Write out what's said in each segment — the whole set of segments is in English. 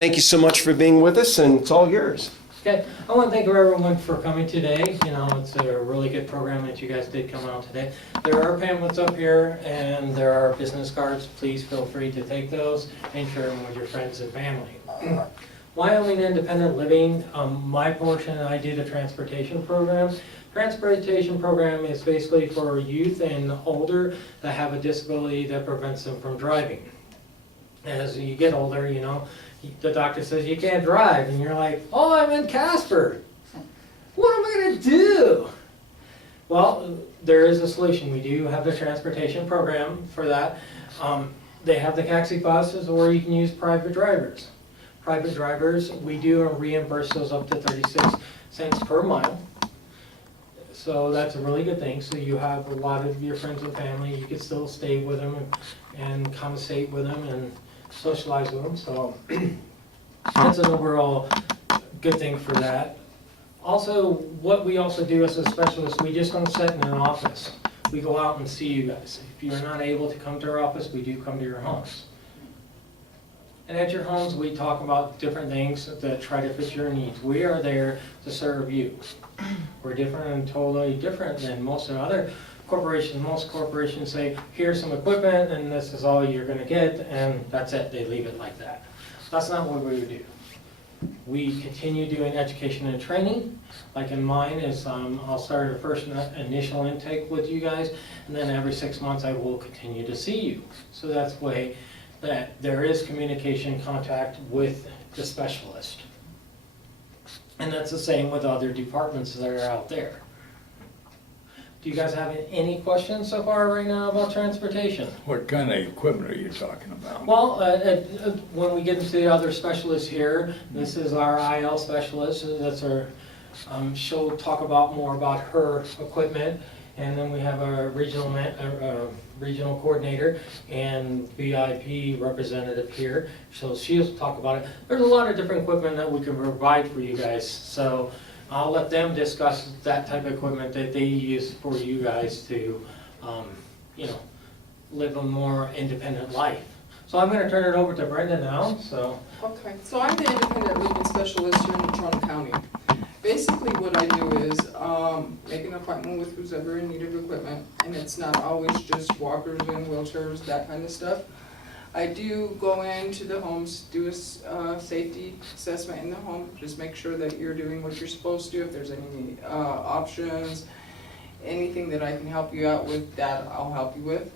Thank you so much for being with us, and it's all yours. Okay, I want to thank everyone for coming today. You know, it's a really good program that you guys did come out today. There are pamphlets up here and there are business cards. Please feel free to take those and share them with your friends and family. Wyoming Independent Living, my portion, I do the transportation program. Transportation program is basically for youth and older that have a disability that prevents them from driving. As you get older, you know, the doctor says you can't drive, and you're like, oh, I'm in Casper. What am I going to do? Well, there is a solution. We do have the transportation program for that. They have the taxi buses, or you can use private drivers. Private drivers, we do reimburse those up to 36 cents per mile. So that's a really good thing. So you have a lot of your friends and family. You can still stay with them and conversate with them and socialize with them. So that's an overall good thing for that. Also, what we also do as a specialist, we just don't sit in an office. We go out and see you guys. If you're not able to come to our office, we do come to your homes. And at your homes, we talk about different things that try to fit your needs. We are there to serve you. We're different and totally different than most of the other corporations. Most corporations say, here's some equipment and this is all you're going to get, and that's it. They leave it like that. That's not what we would do. We continue doing education and training. Like in mine is I'll start a first initial intake with you guys, and then every 6 months I will continue to see you. So that's way that there is communication contact with the specialist. And that's the same with other departments that are out there. Do you guys have any questions so far right now about transportation? What kind of equipment are you talking about? Well, when we get into the other specialists here, this is our IL specialist. That's our, she'll talk about more about her equipment. And then we have our regional coordinator and VIP representative here. So she'll talk about it. There's a lot of different equipment that we can provide for you guys. So I'll let them discuss that type of equipment that they use for you guys to, you know, live a more independent life. So I'm going to turn it over to Brenda now. So. Okay, so I'm the independent living specialist here in Toronto County. Basically what I do is make an appointment with who's ever in need of equipment, and it's not always just walkers and wheelchairs, that kind of stuff. I do go into the homes, do a safety assessment in the home, just make sure that you're doing what you're supposed to. If there's any options, anything that I can help you out with, that I'll help you with.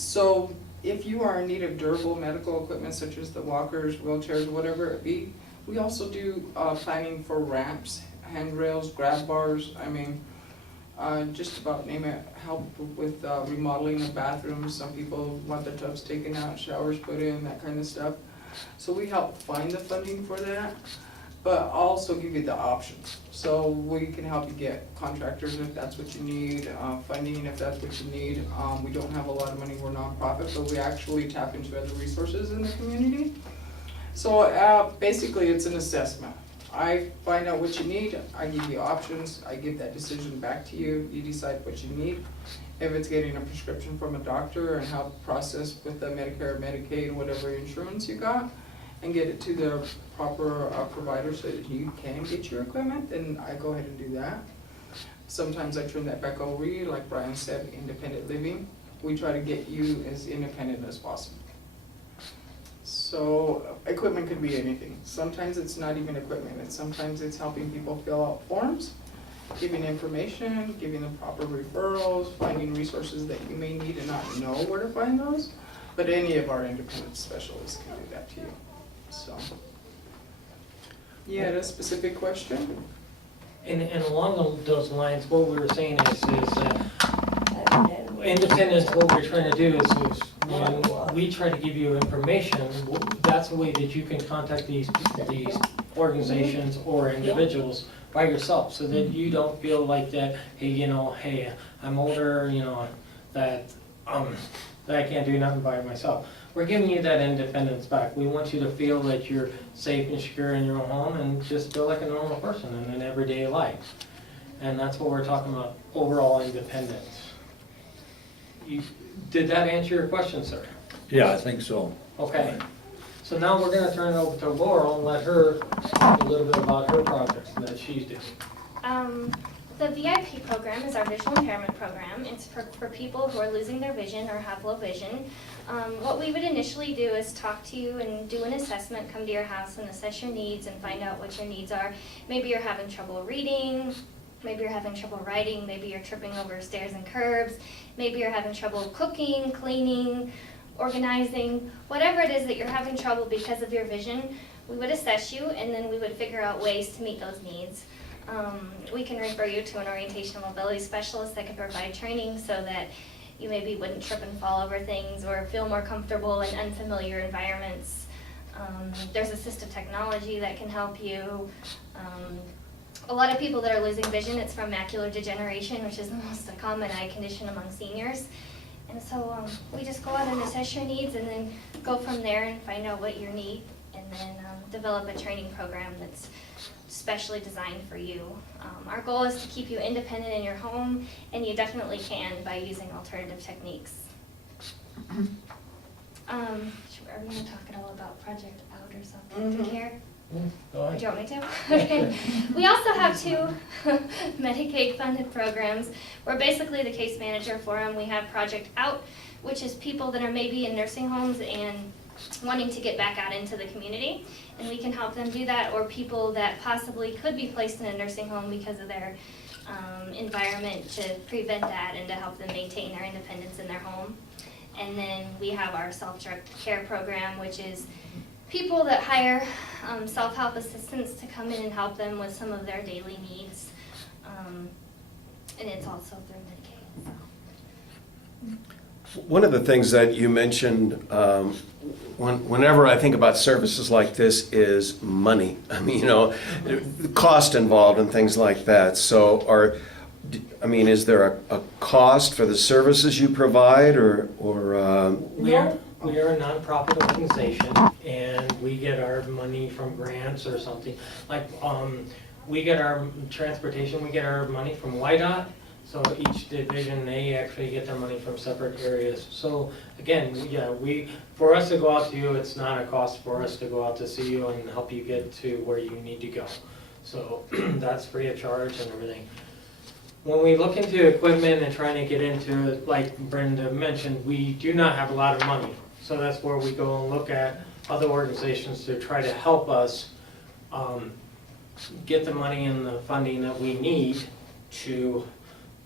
So if you are in need of durable medical equipment such as the walkers, wheelchairs, whatever it be, we also do planning for ramps, handrails, grab bars. I mean, just about name it. Help with remodeling of bathrooms. Some people want their tubs taken out, showers put in, that kind of stuff. So we help find the funding for that, but also give you the options. So we can help you get contractors if that's what you need, funding if that's what you need. We don't have a lot of money, we're nonprofit, but we actually tap into other resources in the community. So basically it's an assessment. I find out what you need, I give you options, I give that decision back to you, you decide what you need. If it's getting a prescription from a doctor and help process with the Medicare, Medicaid, whatever insurance you got, and get it to the proper provider so that you can get your equipment, then I go ahead and do that. Sometimes I turn that back over to you, like Brian said, independent living. We try to get you as independent as possible. So equipment could be anything. Sometimes it's not even equipment. Sometimes it's helping people fill out forms, giving information, giving them proper referrals, finding resources that you may need and not know where to find those. But any of our independent specialists can do that to you. So, you had a specific question? And along those lines, what we were saying is that independence, what we're trying to do is when we try to give you information, that's a way that you can contact these organizations or individuals by yourself, so that you don't feel like that, hey, you know, hey, I'm older, you know, that I can't do nothing by myself. We're giving you that independence back. We want you to feel that you're safe and secure in your own home and just feel like a normal person in an everyday life. And that's what we're talking about, overall independence. Did that answer your question, sir? Yeah, I think so. Okay. So now we're gonna turn it over to Laurel and let her talk a little bit about her projects that she's doing. The VIP program is our visual impairment program. It's for people who are losing their vision or have low vision. What we would initially do is talk to you and do an assessment, come to your house and assess your needs and find out what your needs are. Maybe you're having trouble reading, maybe you're having trouble writing, maybe you're tripping over stairs and curbs, maybe you're having trouble cooking, cleaning, organizing, whatever it is that you're having trouble because of your vision, we would assess you and then we would figure out ways to meet those needs. We can refer you to an orientational mobility specialist that can provide training so that you maybe wouldn't trip and fall over things or feel more comfortable in unfamiliar environments. There's assistive technology that can help you. A lot of people that are losing vision, it's from macular degeneration, which is the most common eye condition among seniors. And so we just go out and assess your needs and then go from there and find out what you need and then develop a training program that's specially designed for you. Our goal is to keep you independent in your home, and you definitely can by using alternative techniques. Are we going to talk at all about Project Out or something? Do you care? Go Do ahead. you want me to? Okay. We also have 2 Medicaid-funded programs. We're basically the case manager for them. We have Project Out, which is people that are maybe in nursing homes and wanting to get back out into the community, and we can help them do that, or people that possibly could be placed in a nursing home because of their environment, to prevent that and to help them maintain their independence in their home. And then we have our self-directed care program, which is people that hire self-help assistants to come in and help them with some of their daily needs, and it's also through Medicaid. So. One of the things that you mentioned, whenever I think about services like this, is money. I mean, the cost involved and things like that. So is there a cost for the services you provide, or? We are a nonprofit organization, and we get our money from grants or something. Like, we get our transportation, we get our money from WYDOT. So each division, they actually get their money from separate areas. So again, for us to go out to you, it's not a cost for us to go out to see you and help you get to where you need to go. So that's free of charge and everything. When we look into equipment and trying to get into it, like Brenda mentioned, we do not have a lot of money. So that's where we go and look at other organizations to try to help us get the money and the funding that we need to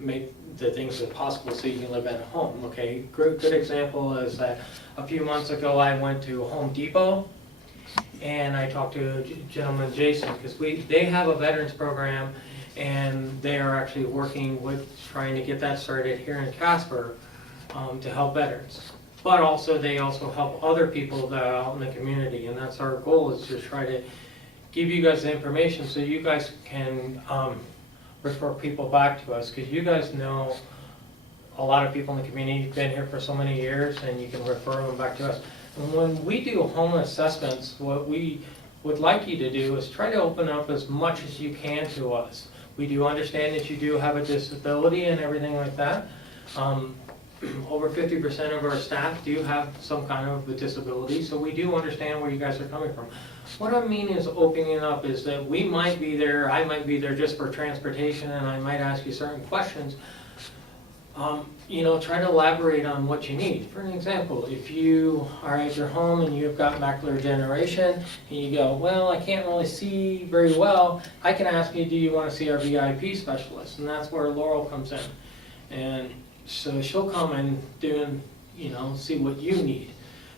make the things as possible so you can live at home. Okay, good example is that a few months ago I went to Home Depot and I talked to a gentleman, Jason, because they have a veterans program and they are actually working with trying to get that started here in Casper to help veterans. But also they also help other people that are out in the community, and that's our goal, is to try to give you guys the information so you guys can refer people back to us, because you guys know a lot of people in the community. You've been here for so many years and you can refer them back to us. And when we do home assessments, what we would like you to do is try to open up as much as you can to us. We do understand that you do have a disability and everything like that. Over 50% of our staff do have some kind of a disability, so we do understand where you guys are coming from. What I mean is opening it up is that we might be there, I might be there just for transportation, and I might ask you certain questions. Try to elaborate on what you need. For an example, if you are at your home and you've got macular degeneration, and you go, well, I can't really see very well, I can ask you, do you want to see our VIP specialist? And that's where Laurel comes in. And so she'll come and see what you need.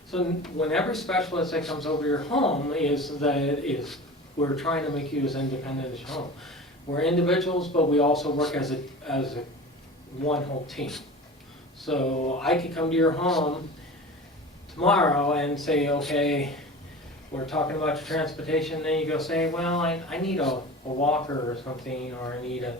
So whenever specialist that comes over your home we're trying to make you as independent as your home. We're individuals, but we also work as a one whole team. So I could come to your home tomorrow and say, okay, we're talking about your transportation, then you go say, well, I need a walker or something, or I need a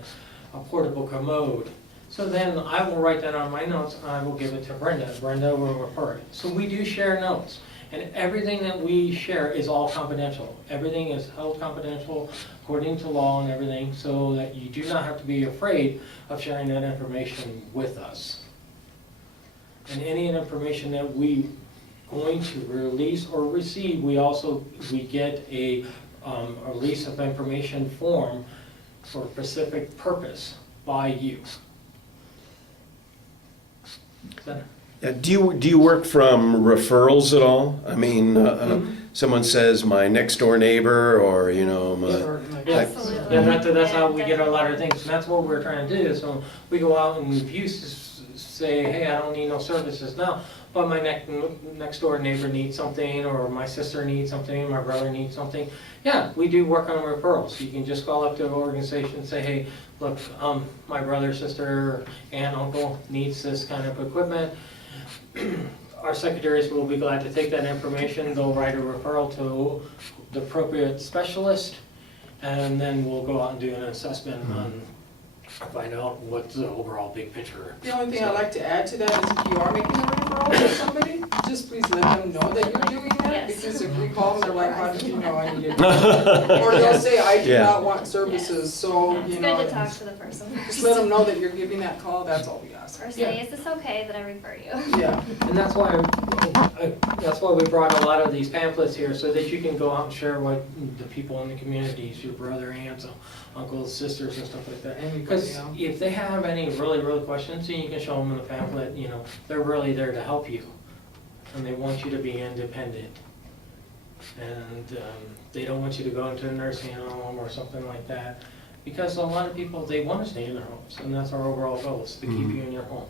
portable commode. So then I will write that on my notes and I will give it to Brenda. Brenda will refer it. So we do share notes, and everything that we share is all confidential. Everything is held confidential according to law and everything, so that you do not have to be afraid of sharing that information with us. And any information that we going to release or receive, we get a release of information form for a specific purpose by you. Do you work from referrals at all? I mean, someone says my next door neighbor, or Yeah. Absolutely. Yeah, that's how we get a lot of things, and that's what we're trying to do. So we go out and if you say, hey, I don't need no services now, but my next door neighbor needs something, or my sister needs something, my brother needs something. Yeah, we do work on referrals. You can just call up to an organization and say, hey, look, my brother, sister, aunt, uncle needs this kind of equipment. Our secretaries will be glad to take that information. They'll write a referral to the appropriate specialist, and then we'll go out and do an assessment on, find out what's the overall big picture. The only thing I'd like to add to that is if you are making a referral to somebody, just please let them know that you're doing that, Yes. because if we call them, they're like, how did you know I needed it? Or they'll say, I do Yeah. not want services, so, It's you good know, to talk to the person just first. let them know that you're giving that call, that's all we ask. Or say, is this okay that I refer you? Yeah, And that's why we brought a lot of these pamphlets here, so that you can go out and share what the people in the communities, your brother, aunts, uncles, sisters, and stuff like that. anybody, Because yeah. if they have any really questions, then you can show them in the pamphlet, they're really there to help you. And they want you to be independent. And they don't want you to go into a nursing home or something like that. Because a lot of people, they want to stay in their homes, and that's our overall goal, is to keep you in your home.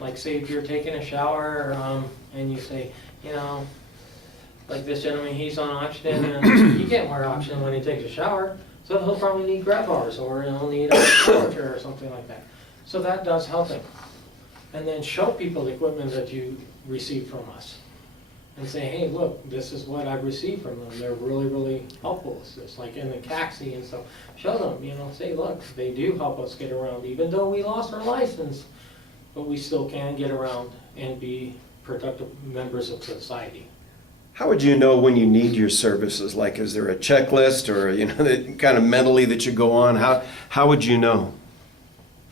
Like, say if you're taking a shower, and you say, like this gentleman, he's on oxygen, and you can't wear oxygen when he takes a shower, so he'll probably need grab bars, or he'll need a shower chair or something like that. So that does help him. And then show people the equipment that you received from us. And say, hey, look, this is what I've received from them. They're really, really helpful. It's like in the taxi and stuff. Show them, say, look, they do help us get around, even though we lost our license, but we still can get around and be productive members of society. How would you know when you need your services? Like, is there a checklist, or that kind of mentally that you go on? How would you know?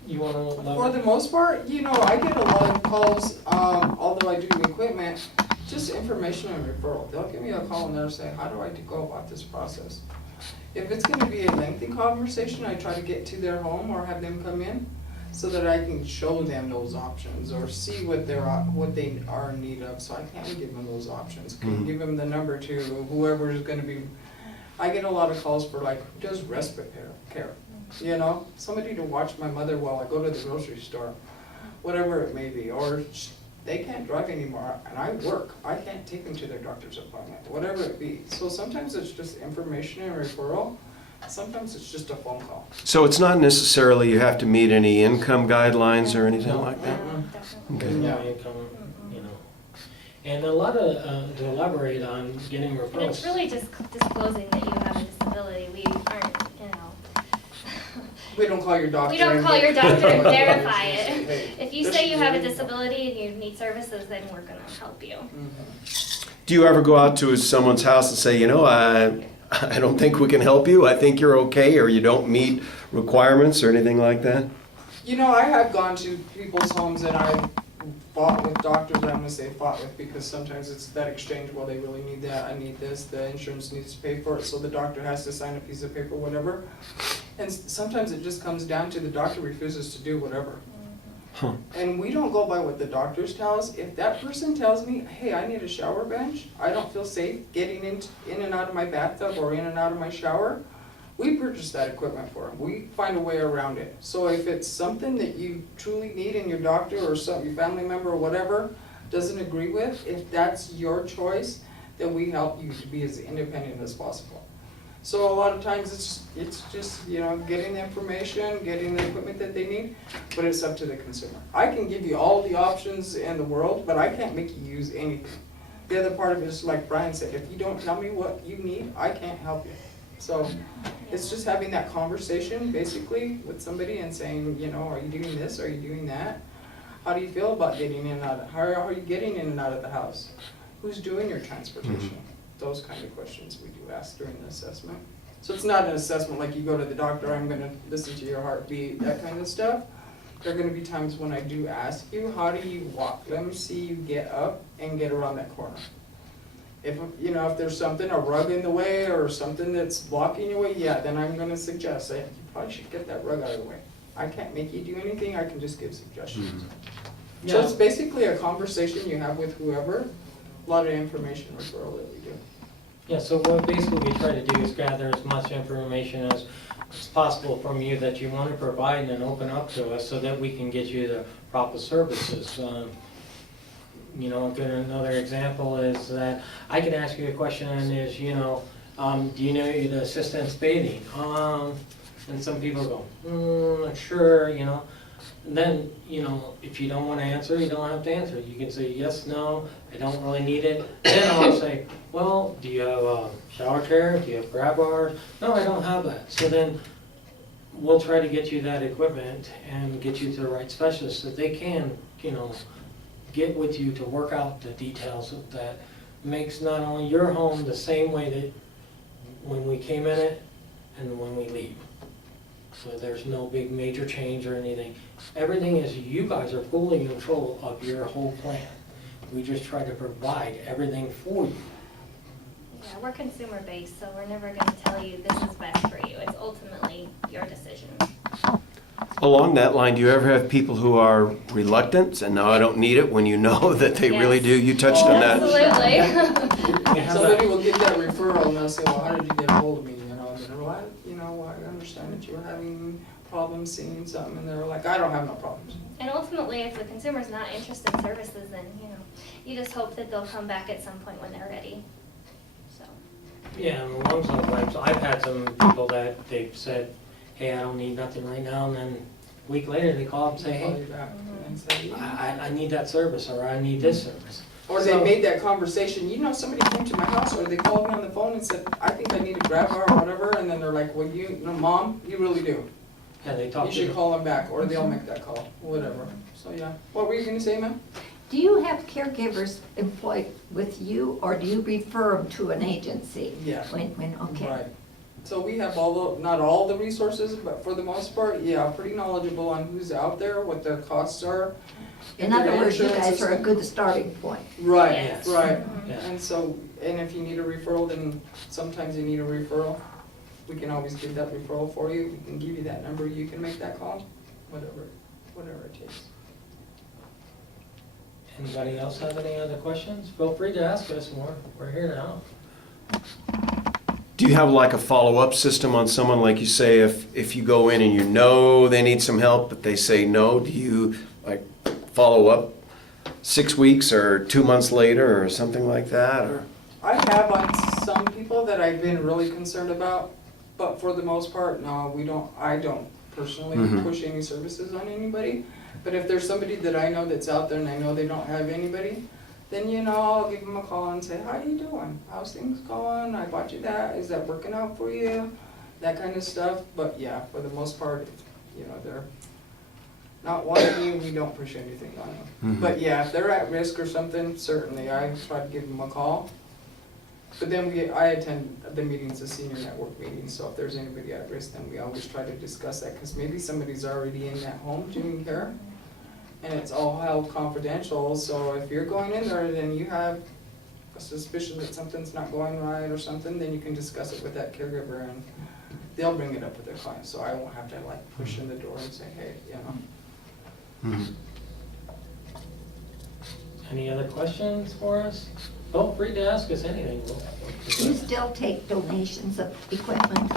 You want to For the most part, I get a lot of calls, although I do equipment, just information and referral. They'll give me a call and they'll say, how do I go about this process? If it's gonna be a lengthy conversation, I try to get to their home or have them come in so that I can show them those options or see what they are in need of, so I can give them those options. Can give them the number to whoever is gonna be. I get a lot of calls for like, who does respite care? Somebody to watch my mother while I go to the grocery store, whatever it may be, or they can't drive anymore and I work, I can't take them to their doctor's appointment, whatever it be. So sometimes it's just information and referral, sometimes it's just a phone call. So it's not necessarily you have to meet any income guidelines or anything like that? Definitely. Okay. No income, And a lot of, to elaborate on getting referrals. And it's really just disclosing that you have a disability. We aren't, We don't call your doctor. we don't and call your get- doctor and verify it. Hey, If you this say you is have a really- disability and you need services, then we're gonna help you. Do you ever go out to someone's house and say, I don't think we can help you, I think you're okay, or you don't meet requirements or anything like that? I have gone to people's homes and I've fought with doctors, I'm gonna say fought with, because sometimes it's that exchange, well, they really need that, I need this, the insurance needs to pay for it, so the doctor has to sign a piece of paper, whatever. And sometimes it just comes down to the doctor refuses to do whatever. Huh. And we don't go by what the doctors tell us. If that person tells me, hey, I need a shower bench, I don't feel safe getting in and out of my bathtub or in and out of my shower, we purchase that equipment for them. We find a way around it. So if it's something that you truly need and your doctor or your family member or whatever doesn't agree with, if that's your choice, then we help you to be as independent as possible. So a lot of times it's just getting the information, getting the equipment that they need, but it's up to the consumer. I can give you all the options in the world, but I can't make you use anything. The other part of it is like Brian said, if you don't tell me what you need, I can't help you. So it's just having that conversation basically with somebody and saying, are you doing this, are you doing that? How do you feel about getting in and out? How are you getting in and out of the house? Who's doing your transportation? Those kind of questions we do ask during the assessment. So it's not an assessment like you go to the doctor, I'm gonna listen to your heartbeat, that kind of stuff. there are gonna be times when I do ask you, how do you walk? Let me see you get up and get around that corner. If, you know, if there's something, a rug in the way or something that's blocking your way, yeah, then I'm gonna suggest, you probably should get that rug out of the way. I can't make you do anything, I can just give suggestions. So it's basically a conversation you have with whoever, a lot of information referral that we do. Yeah, so what basically we try to do is gather as much information as possible from you that you want to provide and open up to us so that we can get you the proper services. You know, another example is that I can ask you a question and is, you know, do you know the assistance bathing? And some people go, not sure, you know. And then, you know, if you don't want to answer, you don't have to answer. You can say yes, no, I don't really need it. Then I'll say, well, do you have a shower chair? Do you have grab bars? No, I don't have that. So then we'll try to get you that equipment and get you to the right specialist so they can, you know, get with you to work out the details of that. Makes not only your home the same way that when we came in it and when we leave. So there's no big major change or anything. Everything is, you guys are fully in control of your whole plan. We just try to provide everything for you. Yeah, we're consumer based, so we're never gonna tell you this is best for you. It's ultimately your decision. Along that line, do you ever have people who are reluctant and no, I don't need it, when you know that they really do? You touched on that. Absolutely. We have Somebody that. will get that referral and they'll say, well, how did you get a hold of me? You know, and they're like, you know, I understand that you were having problems seeing something, and they're like, I don't have no problems. And ultimately, if the consumer's not interested in services, then, you know, you just hope that they'll come back at some point when they're ready. So. Yeah, and along those lines, I've had some people that they've said, hey, I don't need nothing right now, and then a week later they call up and say, Call hey, you back and say, yeah. I need that service, or I need this service. Or they made that conversation, you know, somebody came to my house, or they called me on the phone and said, I think I need a grab bar or whatever, and then they're like, well, you know, Mom, you really do. Yeah, they talk You to should you. call them back, or they'll make that call, whatever. So, yeah. What were you gonna say, ma'am? Do you have caregivers employed with you, or do you refer them to an agency? Yeah. Okay. Right. So we have not all the resources, but for the most part, yeah, pretty knowledgeable on who's out there, what their costs are. In other words, you Insurance guys are a system. good starting point. Right, Yes. right. Yeah. And so, and if you need a referral, then sometimes you need a referral. We can always give that referral for you. We can give you that number. You can make that call, whatever it takes. Anybody else have any other questions? Feel free to ask us more. We're here to help. Do you have like a follow-up system on someone, like you say, if you go in and you know they need some help, but they say no, do you like follow up 6 weeks or 2 months later or something like that? Or I have on some people that I've been really concerned about, but for the most part, no, I don't personally push any services on anybody. But if there's somebody that I know that's out there and I know they don't have anybody, then, you know, I'll give them a call and say, how you doing? How's things going? I bought you that. Is that working out for you? That kind of stuff. But yeah, for the most part, you know, they're not wanting you, we don't push anything on them. But yeah, if they're at risk or something, certainly I try to give them a call. But then I attend the meetings, the senior network meetings, so if there's anybody at risk, then we always try to discuss that, because maybe somebody's already in that home doing care, and it's all held confidential, so if you're going in there, then you have a suspicion that something's not going right or something, then you can discuss it with that caregiver, and they'll bring it up with their client, so I won't have to like push in the door and say, hey, you know. Any other questions for us? Feel free to ask us anything. Do you still take donations of equipment?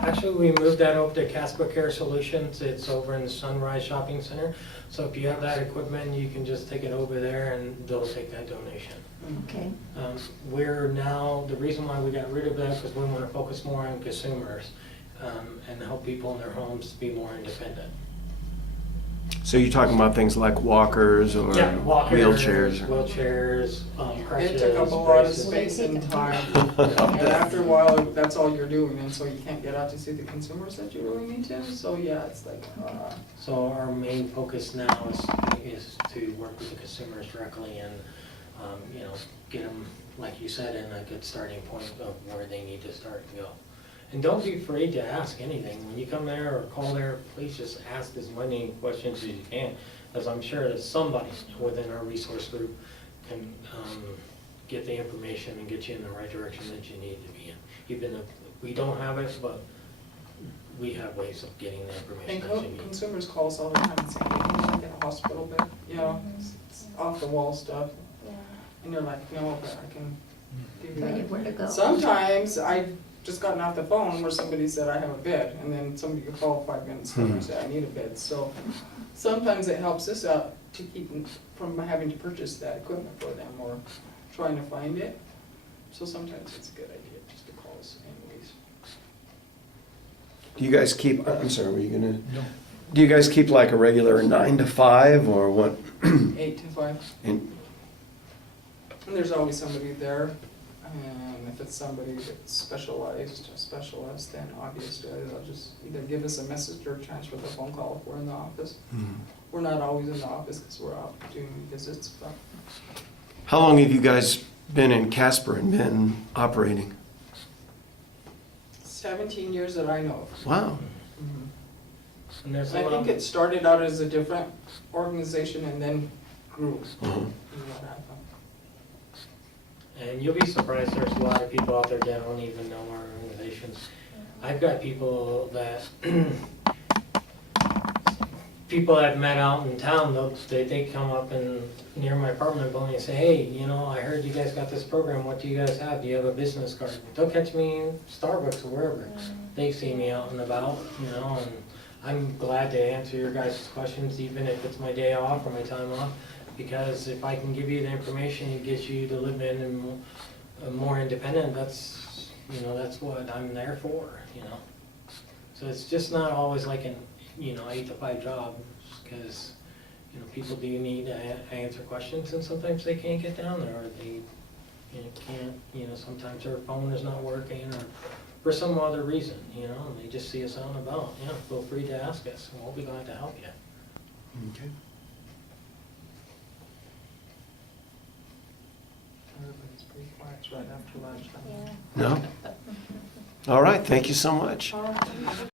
Actually, we moved that over to Casper Care Solutions. It's over in the Sunrise Shopping Center. So if you have that equipment, you can just take it over there and they'll take that donation. Okay. We're now, the reason why we got rid of that is because we want to focus more on consumers and help people in their homes be more independent. so you're talking about things like walkers or Yeah, walkers, wheelchairs? wheelchairs, crutches, It took up a lot of braces. space and time, and after a while, that's all you're doing, and so you can't get out to see the consumers that you really need to, so yeah, it's like, So our main focus now is to work with the consumers directly and, you know, get them, like you said, in a good starting point of where they need to start and go. And don't be afraid to ask anything. When you come there or call there, please just ask as many questions as you can, as I'm sure that somebody within our resource group can get the information and get you in the right direction that you need to be in. Even if we don't have it, but we have ways of getting the And information that you need. consumers call us all the time and say, hey, can I get a hospital bed? You know, it's off the wall stuff. Yeah. And you're like, no, but I can give you Tell you that. where to go. Sometimes I've just gotten off the phone where somebody said I have a bed, and then somebody could call 5 minutes later and say I need a bed. So sometimes it helps us out to keep them from having to purchase that equipment for them or trying to find it. So sometimes it's a good idea just to call us anyways. Do you guys keep, I'm sorry, were you gonna, No. do you guys keep like a regular 9 to 5 or what? 8 to 5. And And there's always somebody there. And if it's somebody that's specialized, then obviously they'll just either give us a message or transfer the phone call if we're in the office. We're not always in the office because we're out doing visits, but How long have you guys been in Casper and been operating? 17 years that I know of. Wow. And there's a I lot think of- it started out as a different organization and then grew. Uh-huh. You know what happened. And you'll be surprised, there's a lot of people out there that don't even know our organizations. I've got people that, people I've met out in town, they come up and near my apartment building and say, hey, you know, I heard you guys got this program, what do you guys have? Do you have a business card? They'll catch me in Starbucks or wherever. They see me out and about, you know, and I'm glad to answer your guys' questions, even if it's my day off or my time off. Because if I can give you the information and get you to live in and more independent, that's, you know, that's what I'm there for, you know. So it's just not always like an, 8 to 5 job, because, people do need to answer questions and sometimes they can't get down there, or they can't, sometimes their phone is not working or for some other reason, and they just see us out and about. Yeah, feel free to ask us and we'll be glad to help you. Okay. Everybody's pretty quiet. It's right after lunch. Yeah. No? All right, thank you so much.